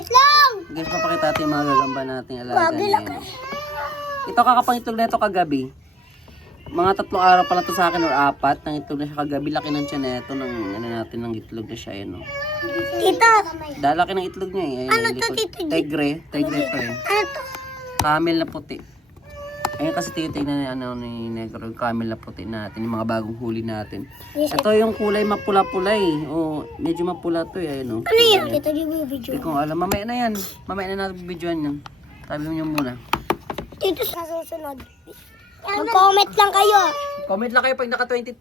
Wait lang! Guys, papakita natin yung mga gagamba natin alaga ngayon. Ito kakapangitlog na ito kagabi. Mga 3 araw pa lang ito sa akin or 4. Nang itlog na siya kagabi. Laki ng tiyan na ito. Ng, ano natin, ng itlog na siya. Ayan, oh. Tito! Dalaki ng itlog niya eh. Ayan, Ano yung to, likod. Tito G? Tigre. Tigre ito eh. Ano to? Camel na puti. Ayun kasi titignan ni, ano, ni Negro. Yung camel na puti natin. Yung mga bagong huli natin. Ito yung kulay mapula-pula eh. Oh, medyo mapula to eh. Ayan, oh. Ano yan? Tito G, video. Hindi ko alam. Mamaya na yan. Mamaya na natin videoan yan. Sabi mo nyo muna. Tito, sa susunod. Mag-comment lang kayo. Comment lang kayo pag naka 20,000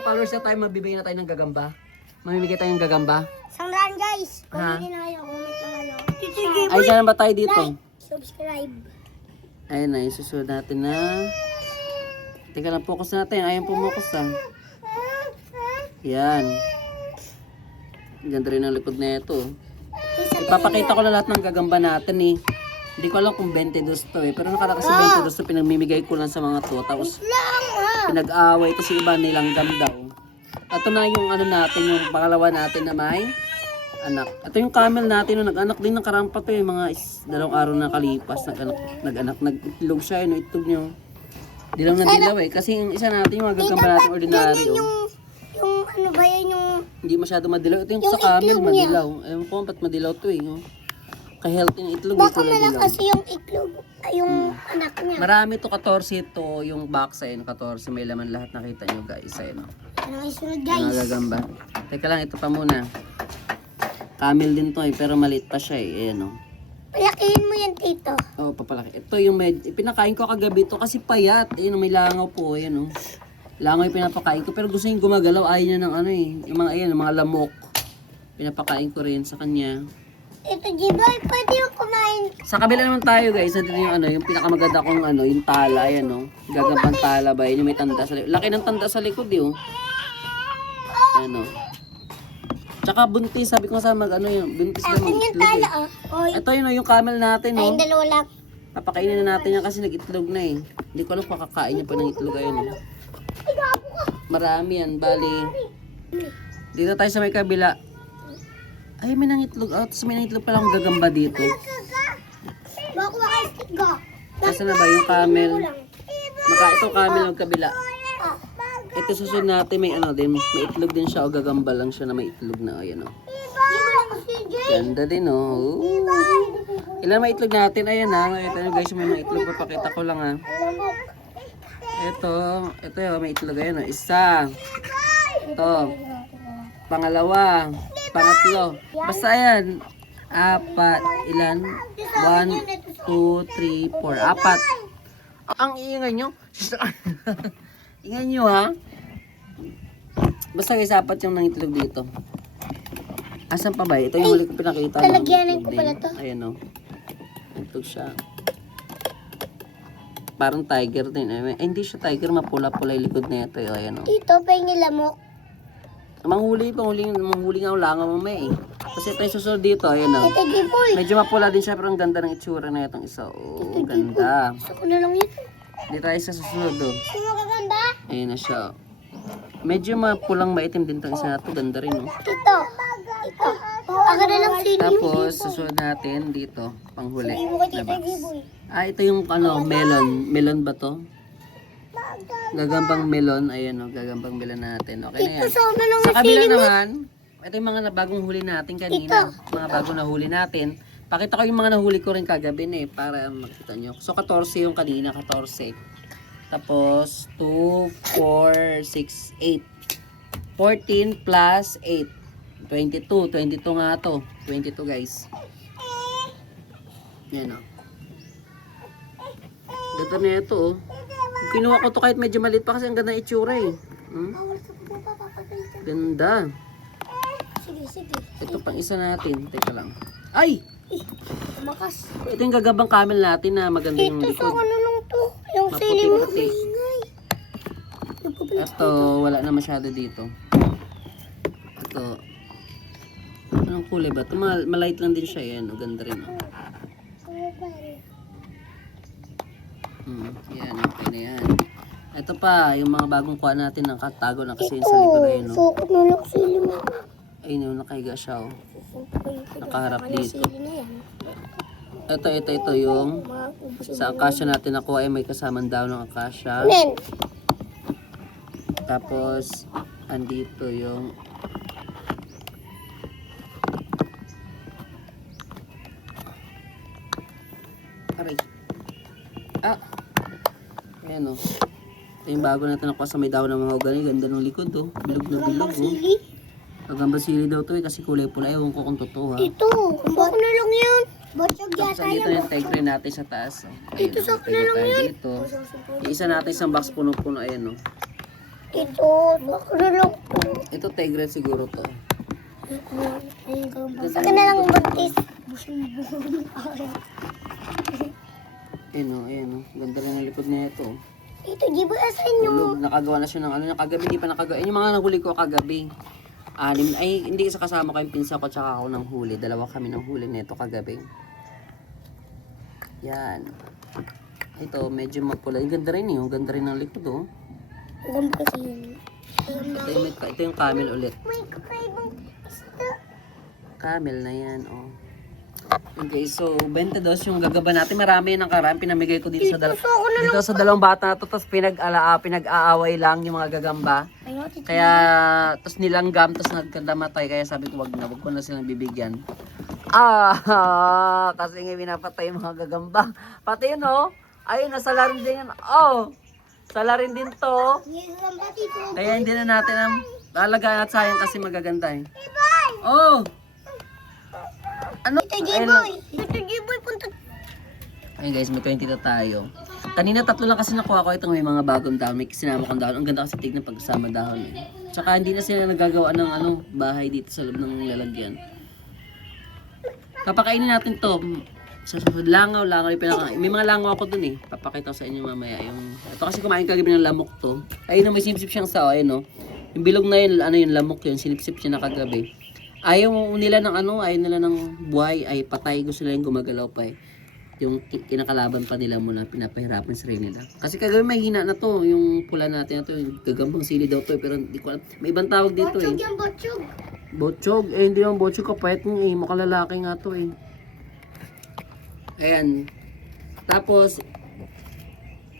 followers na tayo, mabibigyan na tayo ng gagamba. Mamimigay tayo ng gagamba. Sangran guys. Ha? Comment na kayo. Comment na kayo. Tito G, Ay, saan ba tayo dito? subscribe. Ayun na, isusunod natin na. Teka lang, focus natin. Ayun, pumukus ah. Yan. Ganda rin ang likod na ito. Ipapakita ko na lahat ng gagamba natin eh. Hindi ko alam kung 22 to eh. Pero nakalakas sa 22 to, pinagmimigay ko lang sa mga to. Tapos pinag-aaway ito si iba nilang daw. Ito na yung ano natin, yung pangalawa natin na may anak. Ito yung camel natin, no, nag-anak din ng karampa to eh. Mga 2 araw na kalipas, nag-itlog siya, no, itlog nyo. Dilaw na dilaw eh. Kasi yung isa natin, yung mga gagamba natin ordinary oh. Yung ano ba yan yung... Hindi masyado madilaw. Ito yung Yung sa camel, itlog niya. madilaw. Ewan ko ba't madilaw to eh. Oh. Ka-healthy ng itlog. Baka kulay dilaw. malakas yung itlog. Ay, yung anak niya. Marami to, 14 to. Yung box ayun, 14. May laman lahat, nakita nyo guys. Ayun, oh. Ano ang isunod Mga guys? gagamba. Teka lang, ito pa muna. Camel din to eh, pero maliit pa siya eh. Ayan oh. Palakihin mo yan, Tito. Oo, papalaki. Ito yung pinakain ko kagabi to kasi payat. Ayun, may langaw po. Ayan oh. Langaw yung pinapakain ko. Pero gusto yung gumagalaw. Ayaw niya ng ano eh. Yung mga, ayan, mga lamok. Pinapakain ko rin sa kanya. Tito G-Boy, pwede yung kumain. Sa kabila naman tayo guys. Ito yung ano, yung pinakamaganda kong ano, yung tala. Ayan oh. Gagampang tala ba? Yun yung may tanda sa likod. Laki ng tanda sa likod eh oh. Ayan oh. Tsaka buntis, sabi ko sa mag ano yung buntis na Akin yung mag-itlog tala, eh. Oy, Ito yun oh, yung camel natin ay, oh. dalawa lang. Papakainin na natin yan kasi nag-itlog na eh. Hindi ko alam kung kakakain niya pa ng itlog ayun oh. Marami yan, bali. Dito tayo sa may kabila. Ay, may nangitlog. Oh, tapos may nangitlog palang gagamba dito. Bako ka stick ga. Kasi na ba yung camel? Ito camel ng kabila. Ito susunod natin may ano din. May itlog din siya o gagamba lang siya na may itlog na. Ayan oh. Ganda din oh. Ilan may itlog natin? Ayan ha. Ito guys, may mga itlog. Papakita ko lang ha. Ito yung may itlog. Ayan oh. Isa. Ito. Pangalawa. Pangatlo. Basta ayan. 4. Ilan? 1, 2, 3, 4. 4. Ang iingay nyo. Ingay nyo ha. Basta guys, 4 yung nangitlog dito. Asan pa ba? Ito yung huli ko pinakita. Talagyanan ko pala to. Ayan o. Itlog siya. Parang tiger din. Ay, hindi siya tiger. Mapula-pula yung likod na ito. Ayan o. Tito, pahingin lamok. Manghuli nga wala nga mamaya eh. Kasi ito yung susunod dito. Ayan o. Tito G-Boy. Medyo mapula din siya pero ang ganda ng itsura na itong isa. Oh, ganda. Gusto ko na lang yun. Dito tayo sa susunod o. Gusto mo kaganda? Ayan na siya. Medyo mapulang maitim din itong isa na ito. Ganda rin o. Tito. Ito. Ako na lang sino. Tapos susunod natin dito. Panghuli. Hindi mo kay Tito Labas. G-Boy. Ito yung ano, melon. Melon ba to? Gagambang melon. Ayan o, gagambang melon natin. Okay na Tito, yan. sa na lang Sa kabila sino mo. naman, ito yung mga bagong huli natin kanina. Mga bagong nahuli natin. Pakita ko yung mga nahuli ko rin kagabi na para makita nyo. So 14 yung kanina, 14. Tapos 2, 4, 6, 8. 14 plus 8. 22. 22 nga to. 22 guys. Yan o. Ganda na ito oh. Kinuha ko to kahit medyo maliit pa kasi ang ganda ng itsura eh. Hmm? Ganda. Sige, sige. Ito pang isa natin. Teka lang. Ay! Tumakas. Ito yung gagambang camel natin na maganda yung Tito, sa likod. ano lang to? Yung sili mo. Maputi-puti. Maingay. Ito, wala na masyado dito. Ito. Anong kulay ba? Ito malight lang din siya. Yan, ganda rin. Oh. Yan, okay na yan. Ito pa, yung mga bagong kuha natin ng katago na kasi sa likod na yun. Oh. Sukot na lang sili mo. Ayun, nakahiga siya. Oh. Nakaharap dito. Sili na yan. Ito yung Maubos sa akasya natin nakuha ay may kasamang daw ng akasya. Nen. Tapos, andito yung aray. Ayan o. Ito yung bago natin nakuha sa may daw ng mahogany. Ganda ng likod o. Bilog na bilog o. Sili. Gagamba sili daw to kasi kulay pula. Ewan ko kung totoo ha. Ito. Bako na lang yun. Botsyog Tapos yata andito yan. yung tegre natin sa taas. Oh. Dito sa tegre akin na lang tayo yan. dito. Yung isa natin isang box puno-puno. Ayan o. Ito. Bako na lang. Ito tegre siguro to. Sa akin na lang buntis. Ayan o. Ayan o. Ganda rin ang likod na ito. Ito, Jiboy, asan yung... Tulog, nakagawa na siya ng ano, kagabi, hindi pa nakagawa. Yung mga nahuli ko kagabi. Ay, hindi isa kasama ko yung pinsa ko tsaka ako ng huli. Dalawa kami ng huli nito kagabi. Yan. Ito, medyo mapula. Yung ganda rin yun. Ganda rin ng likod, oh. Alam ko kasi yun. Ito yung camel ulit. May kakaibang isda. Camel na yan, oh. Okay, so 22 yung gagaba natin. Marami ng karami. Pinamigay ko dito sa dalawang bata na to. Tapos pinag-aaway lang yung mga gagamba. Kaya, tapos nilanggam, tapos nagkadamatay. Kaya sabi ko, wag ko na silang bibigyan. Kasi nga pinapatay yung mga gagamba. Pati yun, oh. Ayun, nasa larin din yan. Oh, sa larin din to. Kaya hindi na natin ang lalagaan at sayang kasi magaganda eh. Oh! Ano? Ito, Jiboy. Ito, Jiboy, punta. Ayun guys, may 20 na tayo. Kanina tatlo lang kasi nakuha ko itong may mga bagong dahon. May sinama kong dahon. Ang ganda kasi tignan pagkasama dahon eh. Tsaka hindi na sila nagagawa ng bahay dito sa loob ng lalagyan. Papakainin natin to. Sa langaw yung pinakain. May mga langaw ako dun eh. Papakita ko sa inyo mamaya. Ito kasi kumain kagabi ng lamok to. Ayun na may sinipsip siyang sao. Ayun o. Yung bilog na yun, yung lamok yun. Sinipsip siya na kagabi. Ayaw nila ng buhay ay patay. Gusto nila yung gumagalaw pa eh. Yung kinakalaban pa nila muna, pinapahirapan sa rin nila. Kasi kagabi may hina na to, yung pula natin na to, yung gagambang sili daw to, pero hindi ko alam. May ibang tawag dito eh. Botsyog yan, botsyog. Botsyog? Eh hindi yung botsyog, kapayat mo eh, makalalaki nga to eh. Ayan. Tapos,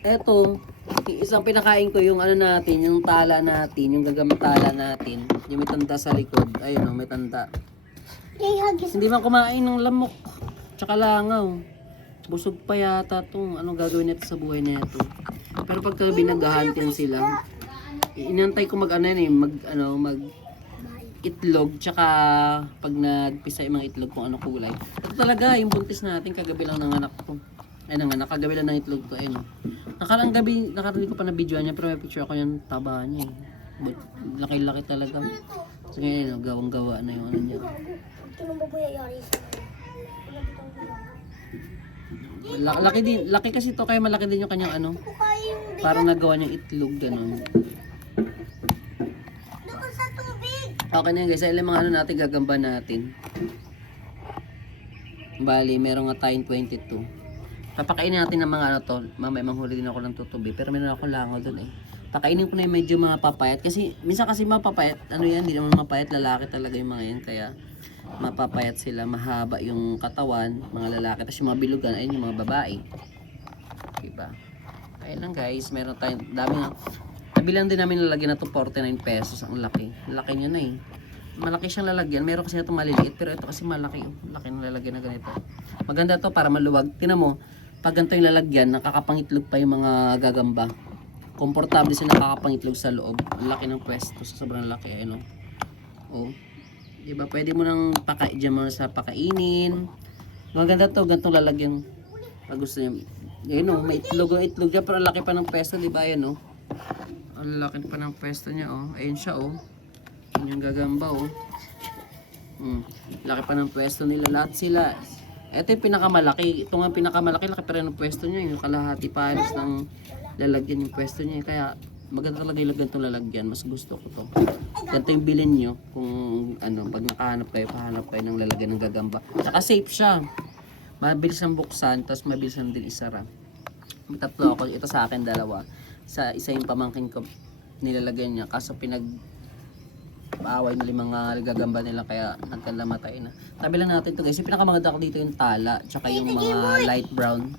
eto, isang pinakain ko yung natin, yung tala natin, yung gagamang tala natin, yung may tanda sa likod. Ayun o, may tanda. Hindi man kumain ng lamok, tsaka langaw. Busog pa yata itong gagawin nito sa buhay na ito. Pero pagka binagahantin sila, inantay ko mag itlog, tsaka pag nagpisa yung mga itlog kung ano kulay. Ito talaga, yung buntis natin, kagabi lang ng anak ko. Ay nanganak, kagabi lang ng itlog ko. Ayun. Nakarinig ko pa na video niya, pero may picture ako yung taba niya eh. But, laki-laki talaga. So ngayon, gawang-gawa na yung niya. Ito nang babayayari sa Laki kasi to, kaya malaki din yung kanyang parang nagawa niyang itlog, ganun. doon sa tubig. Okay na yun guys, ilang mga natin gagamba natin. Bali, meron nga tayong 22. Papakainin natin ng mga to. Mamaya manghuli din ako ng tutubi. Pero meron ako langaw doon eh. Pakainin ko na yung medyo mga papayat. Kasi minsan kasi mapapayat, hindi naman mapayat, lalaki talaga yung mga yan. Kaya mapapayat sila, mahaba yung katawan, mga lalaki. Tapos yung mga bilugan, ayun yung mga babae. Diba? Ayun lang guys, meron tayong dami nga. Nabilang din namin lalagyan na to 49 pesos. Ang laki. Laki niya na eh. Malaki siyang lalagyan. Meron kasi ito maliliit, pero ito kasi malaki. Laki ng lalagyan na ganito. Maganda to para maluwag. Tingnan mo, pag ganito yung lalagyan, nakakapangitlog pa yung mga gagamba. Komportable sila nakakapangitlog sa loob. Ang laki ng pwesto. Sobrang laki. Ayun o. Oh. Diba? Pwede mo nang diyan mo sa pakainin. Maganda to. Ganito lalagyan. Pag gusto niya. Ayun o. May itlog dyan. Pero ang laki pa ng pwesto. Diba? Ayun o. Ang laki pa ng pwesto niya o. Ayun siya o. Ayun yung gagamba o. Laki pa ng pwesto nila. Lahat sila. Ito yung pinakamalaki. Ito nga pinakamalaki. Laki pa rin ng pwesto niya. Yung kalahati pa halos ng lalagyan yung pwesto niya. Kaya maganda talaga yung ganitong lalagyan. Mas gusto ko to. Ganito yung bilhin nyo. Kung pag nakahanap kayo, pahanap kayo ng lalagyan ng gagamba. Saka safe siya. Mabilis ang buksan. Tapos mabilis ang din isara. May tatlo ako. Ito sa akin dalawa. Sa isa yung pamangkin ko nilalagyan niya. Kaso nag-away na yung mga gagamba nila kaya nagkalamatay na. Tabi lang natin to guys. Yung pinakamaganda ko dito yung tala, tsaka yung mga light brown.